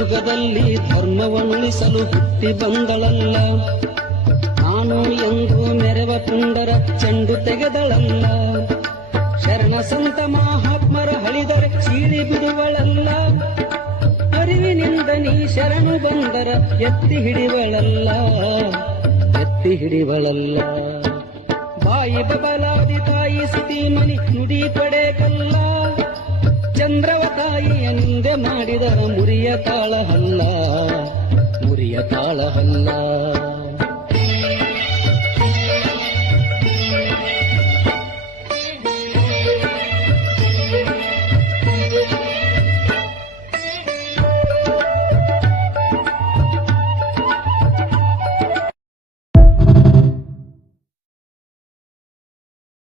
ಕಲಿಯುಗದಲ್ಲಿ ಧರ್ಮವನ್ನುಳಿಸಲು ಹುಟ್ಟಿ ಬಂದಳಲ್ಲ. ನಾನು ಎಂದು ಮೆರವ ಪುಂಡರ ಚೆಂಡು ತೆಗೆದಳಲ್ಲ. ಶರಣ ಸಂತ ಮಹಾತ್ಮರ ಹಳಿದರೆ ಸೀಳಿ ಬಿಡುವಳಲ್ಲ. ಅರಿವಿನಿಂದ ನೀ ಶರಣು ಬಂದರ ಎತ್ತಿ ಹಿಡಿವಳಲ್ಲ, ಎತ್ತಿ ಹಿಡಿವಳಲ್ಲ. ಬಾಯಿ ಬಬಲಾದಿ ತಾಯಿ ಸತೀಮಣಿ ನುಡಿ ಪಡೆಕಲ್ಲ. ಚಂದ್ರವ ತಾಯಿಯ ನಿಂದೆ ಮಾಡಿದರ ಮುರಿಯ ತಾಳಹಲ್ಲ, ಮುರಿಯ ತಾಳಹಲ್ಲ.